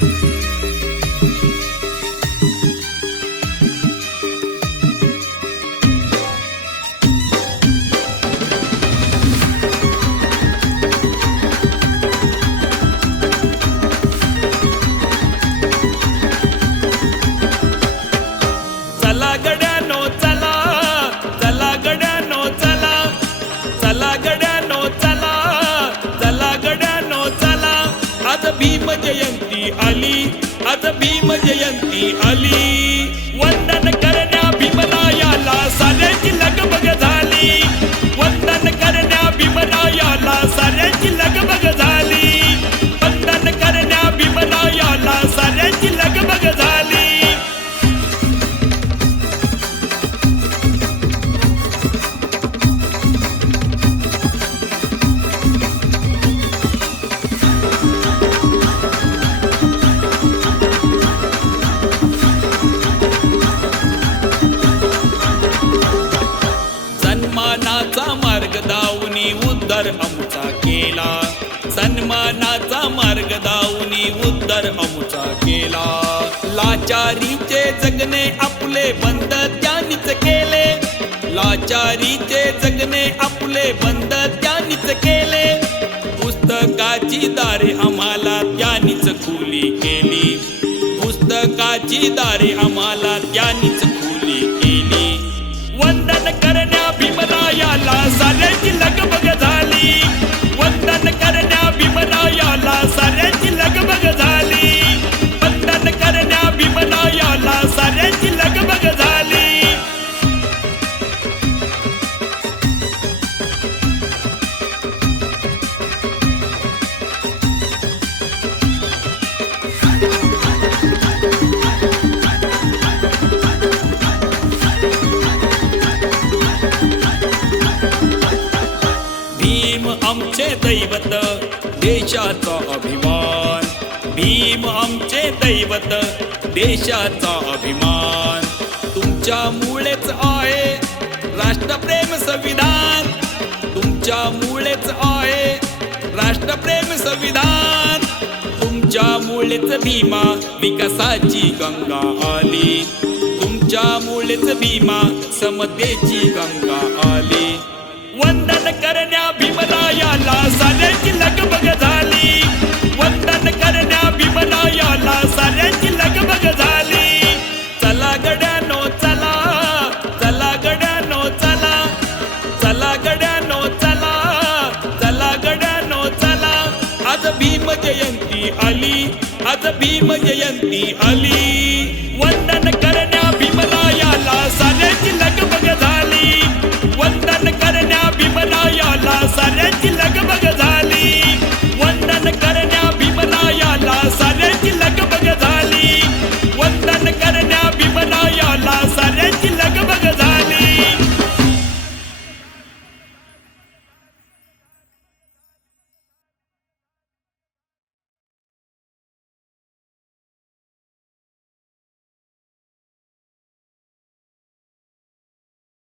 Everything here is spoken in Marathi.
चला गड्यानो चला, चला गड्यानो चला, चला गड्यानो चला, चला गड्यानो चला. आज भीम जयंती आली, आज भीम जयंती आली. वंदन करण्या भीमरायाला साऱ्यांची लगबग झाली. वंदन करण्या भीमरायाला साऱ्यांची लगबग झाली. वंदन करण्या भीमरायाला साऱ्यांची लगबग झाली. सन्मानाचा मार्ग दावूनी उद्धार आमचा केला. सन्मानाचा मार्ग दावूनी उद्धार आमचा केला. लाचारीचे जगणे आपले बंद त्यांनीच केले. लाचारीचे जगणे आपले बंद त्यांनीच केले. पुस्तकाची दारे आम्हाला त्यांनीच खुली केली. पुस्तकाची दारे आम्हाला त्यांनीच खुली केली. वंदन करण्या भीमरायाला साऱ्यांची लगबग झाली. वंदन करण्या भीमरायाला साऱ्यांची लगबग झाली. वंदन करण्या भीमरायाला साऱ्यांची लगबग झाली. भीम आमचे दैवत देशाचा अभिमान. भीम आमचे दैवत देशाचा अभिमान. तुमच्यामुळेच आहे राष्ट्रप्रेम संविधान. तुमच्यामुळेच आहे राष्ट्रप्रेम संविधान. तुमच्यामुळेच भीमा विकासाची गंगा आली. तुमच्यामुळेच भीमा समतेची गंगा आली. वंदन करण्या भीमरायाला साऱ्यांची लगबग झाली. वंदन करण्या भीमरायाला साऱ्यांची लगबग झाली. चला गड्यानो चला, चला गड्यानो चला, चला गड्यानो चला, चला गड्यानो चला. आज भीम जयंती आली, आज भीम जयंती आली. वंदन